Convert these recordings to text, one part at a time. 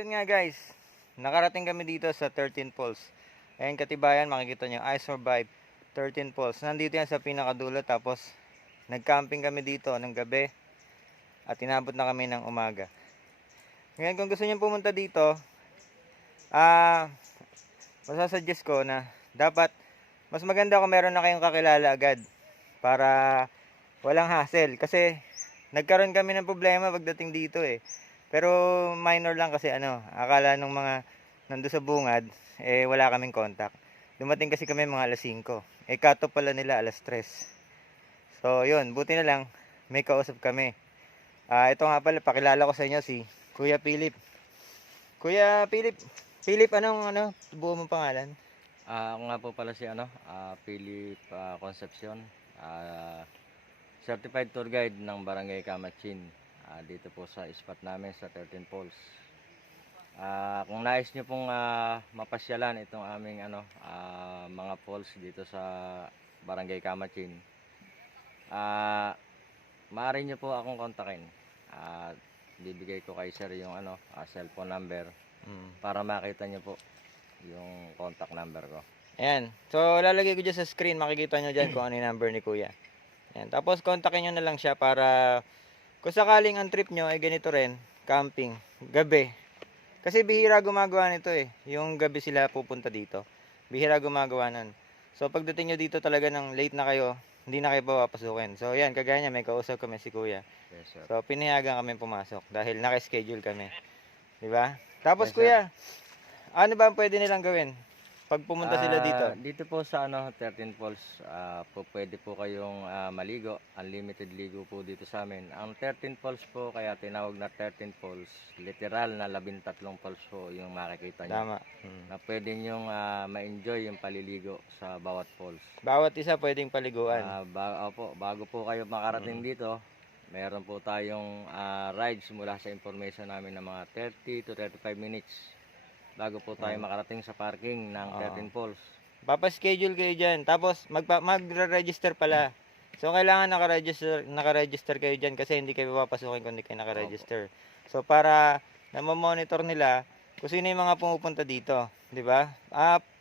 yun nga guys, nakarating kami dito sa 13 Falls. Ayan katibayan, makikita nyo, I survived 13 Falls. Nandito yan sa pinakadulo, tapos nagcamping kami dito ng gabi at inabot na kami ng umaga. Ngayon kung gusto nyo pumunta dito, masasuggest ko na dapat mas maganda kung meron na kayong kakilala agad para walang hassle. Kasi nagkaroon kami ng problema pagdating dito Pero minor lang kasi akala nung mga nando sa bungad, wala kaming contact. Dumating kasi kami mga alas 5. Cut off pala nila alas 3. So yun, buti na lang may kausap kami. Ito nga pala, pakilala ko sa inyo si Kuya Philip. Kuya Philip, buo mong pangalan? Ako nga po pala si Philip Concepcion, certified tour guide ng Barangay Kamachin, dito po sa spot namin sa 13 Falls. Kung nais nyo pong mapasyalan itong aming mga falls dito sa Barangay Kamachin, maaari nyo po akong kontakin. Bibigay ko kay sir yung cellphone number para makita nyo po yung contact number ko. Ayan. So, lalagay ko dyan sa screen. Makikita nyo dyan kung ano yung number ni Kuya. Ayan. Tapos, kontakin nyo na lang siya para kung sakaling ang trip nyo ay ganito rin, camping, gabi. Kasi bihira gumagawa nito Yung gabi sila pupunta dito. Bihira gumagawa nun. So, pagdating nyo dito talaga ng late na kayo, hindi na kayo papapasukin. So, ayan. Kagaya niya, may kausap kami si Kuya. Yes, sir. So, pinayagan kami pumasok dahil naka-schedule kami. Diba? Tapos, Yes, Kuya, ano ba ang pwede nilang gawin pag pumunta sila dito? Dito po sa 13 Falls, pwede po kayong maligo. Unlimited ligo po dito sa amin. Ang 13 Falls po, kaya tinawag na 13 Falls, literal na 13 falls po yung makikita nyo. Tama. Na pwede nyong ma-enjoy yung paliligo sa bawat falls. Bawat isa pwedeng paliguan. Bago po kayo makarating dito, meron po tayong rides mula sa information namin ng mga 30 to 35 minutes bago po tayo makarating sa parking ng 13 Falls. Papa-schedule kayo dyan. Tapos, magre-register pala. So, kailangan naka-register kayo dyan kasi hindi kayo papasukin kung hindi kayo naka-register. So, para na-monitor nila kung sino yung mga pumupunta dito. Di ba?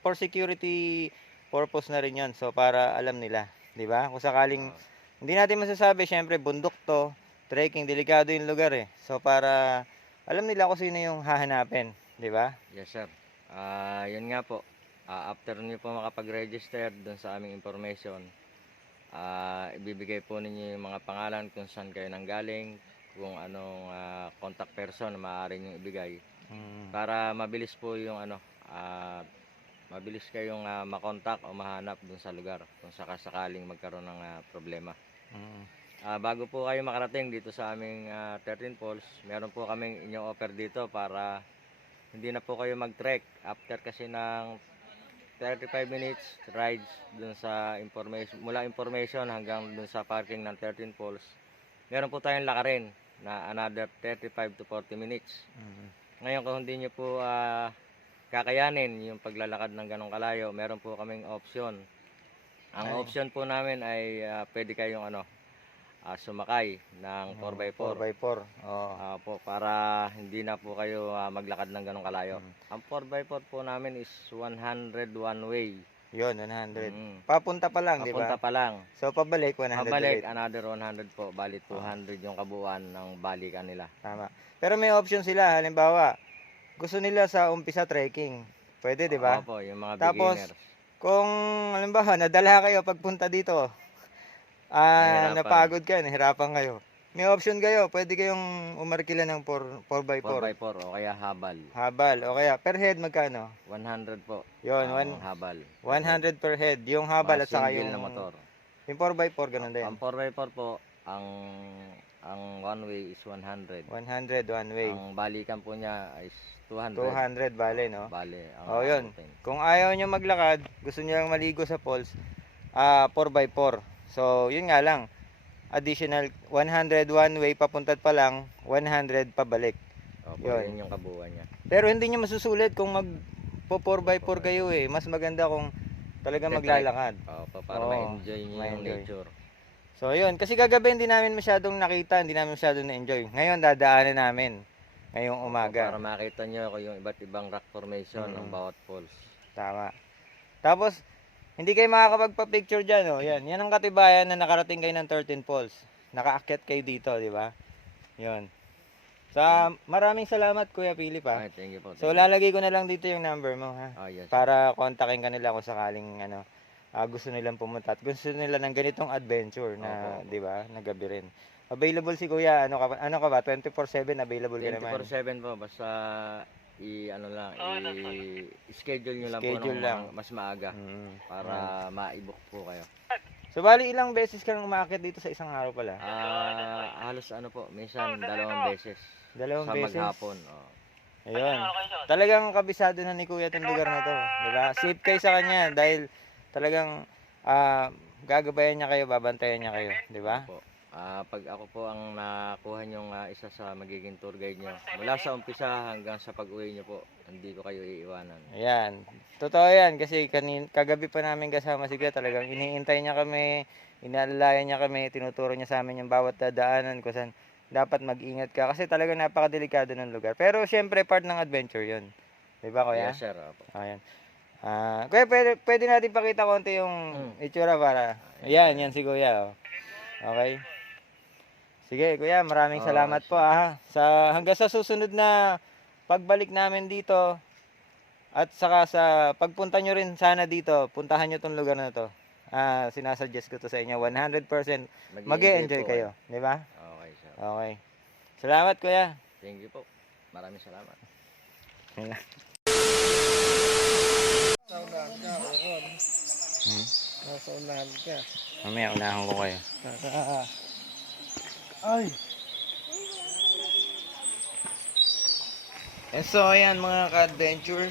For security purpose na rin yun. So, para alam nila. Di ba? Kung sakaling hindi natin masasabi, syempre, bundok to, trekking, delikado yung lugar So, para alam nila kung sino yung hahanapin. Di ba? Yes, sir. Yun nga po. After niyo po makapag-register dun sa aming information, ibibigay po ninyo yung mga pangalan kung saan kayo nanggaling, kung anong contact person na maaari nyo ibigay. Para mabilis po yung mabilis kayong makontak o mahanap dun sa lugar kung sakaling magkaroon ng problema. Bago po kayo makarating dito sa aming 13 Falls, meron po kaming inyong offer dito para hindi na po kayo mag-trek after kasi ng 35 minutes rides dun sa mula information hanggang dun sa parking ng 13 Falls. Meron po tayong lakarin na another 35 to 40 minutes. Ngayon kung hindi nyo po kakayanin yung paglalakad ng ganong kalayo, meron po kaming option. Ang option po namin ay pwede kayong sumakay ng 4x4. 4x4. Po, para hindi na po kayo maglakad ng ganong kalayo. Ang 4x4 po namin is 100 one way. Yun, 100. Papunta pa lang, di ba? Papunta pa lang. So, pabalik, 100 Pabalik, ulit. another 100 po. Bali, 200 yung kabuuan ng balikan nila. Tama. Pero may option sila. Halimbawa, gusto nila sa umpisa trekking. Pwede, di ba? Opo, yung mga Tapos, beginners. kung, halimbawa, nadala kayo pagpunta dito, napagod kayo, nahirapan kayo. May option kayo, pwede kayong umarkila ng 4x4. 4x4 o kaya habal. Habal, o kaya per head magkano? 100 po. Yun, Ang habal. 100 per head. Yung habal at saka Single yung na motor. Yung 4x4, ganun din. Ang 4x4 po, ang one way is 100. 100 one way. Ang balikan po niya is 200. 200 bale, no? Bale. Yun. Kung ayaw nyo maglakad, gusto nyo lang maligo sa falls, 4x4. So, yun nga lang. Additional 100 one way papuntat pa lang, 100 pabalik. Opo, yun yung kabuuan niya. Pero hindi nyo masusulit kung mag 4x4 kayo Mas maganda kung talaga maglalakad. Opo, para ma-enjoy nyo yung nature. So, yun. Kasi kagabi hindi namin masyadong nakita, hindi namin masyadong na-enjoy. Ngayon, dadaanan namin. ngayong Opo, umaga. para makita nyo yung iba't ibang rock formation ng Mm. bawat falls. Tama. Tapos, hindi kayo makakapagpa-picture dyan, oh. Yan ang katibayan na nakarating kayo ng 13 falls. Nakaakyat kayo dito, di ba? Yun. Maraming salamat, Kuya Philip, ha. Ay, thank you po, So, thank you. lalagay ko na lang dito yung number mo, ha. Yes, sir. Para kontakin ka nila kung sakaling, gusto nilang pumunta at gusto nila ng ganitong adventure na, Opo. di ba, na gabi rin. Available si Kuya, ano ka ba? 24/7 available ka naman. 24/7 po, basta i-schedule nyo lang po Schedule ng lang. mas maaga Mm. para ma-book po kayo. So, bali ilang beses ka nang umakyat dito sa isang araw pala? Halos minsan 2 beses. Dalawang Sa beses. maghapon. Ayun. Talagang kabisado na ni Kuya itong lugar na to. Diba? Safe kayo sa kanya dahil talagang gagabayan niya kayo, babantayan niya kayo. Diba? Opo. Pag ako po ang nakuha nyong isa sa magiging tour guide nyo, mula sa umpisa hanggang sa pag-uwi nyo po, hindi ko kayo iiwanan. Ayan. Totoo yan kasi kagabi pa namin kasama si Kuya. Talagang iniintay niya kami, inaalalayan niya kami, tinuturo niya sa amin yung bawat dadaanan kung saan dapat mag-ingat ka. Kasi talagang napakadelikado ng lugar. Pero syempre part ng adventure yun. Diba Kuya? Yes, sir. Opo. Ayan. Kuya, pwede natin pakita konti yung itsura para. Ayan, yan si Kuya. Oh. Okay. Sige, Kuya, maraming salamat po hanggang sa susunod na pagbalik namin dito at saka sa pagpunta nyo rin sana dito, puntahan nyo tong lugar na to. Sinasuggest ko to sa inyo, 100% mag-e-enjoy po kayo, di ba? Okay, sir. Okay. Salamat, Kuya. Thank you po. Maraming salamat. Nasa unahan ka, Aaron. Nasa unahan ka. Mamaya, unahan ko kayo. Ay! And so, ayan mga ka-adventure,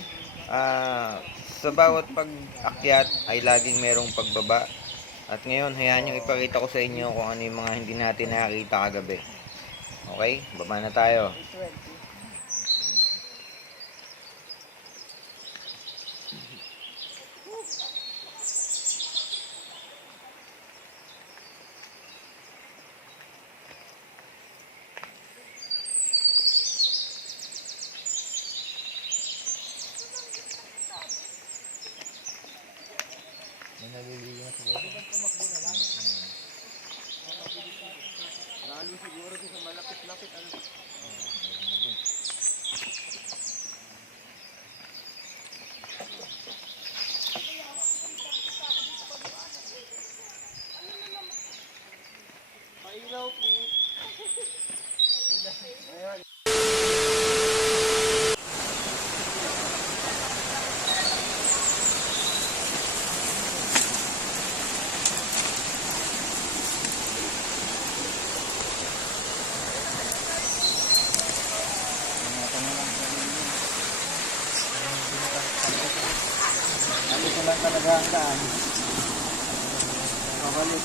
sa bawat pag-akyat ay laging merong pagbaba. At ngayon, hayaan nyo ipakita ko sa inyo kung ano yung mga hindi natin nakakita kagabi. Okay? Baba na tayo. Dito lang talaga ang daan. Pabalik.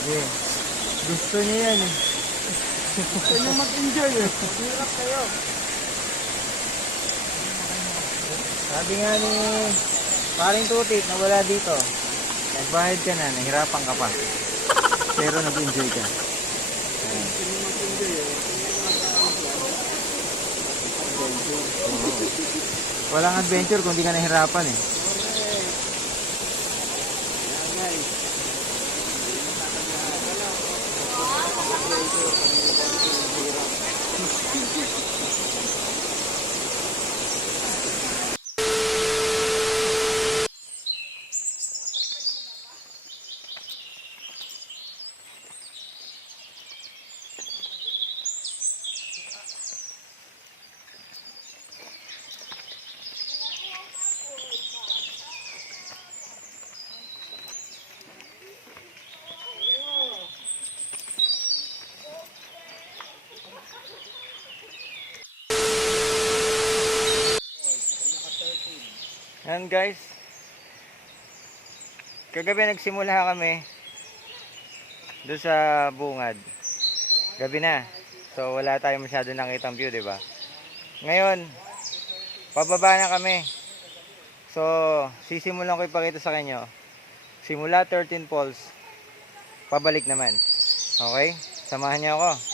Okay. Gusto niya yan eh. Gusto niya mag-enjoy eh. Hirap kayo. Sabi nga ni paring tutik na wala dito. Nagbayad ka na, nahirapan ka pa. Pero nag-enjoy ka. Ayan. Walang adventure kung di ka nahirapan eh. Yan guys. Kagabi nagsimula kami doon sa bungad. Gabi na. So wala tayong masyado nakitang view, 'di ba? Ngayon, pababa na kami. So, sisimulan ko ipakita sa kanyo. Simula 13 Falls, pabalik naman. Okay? Samahan niyo ako.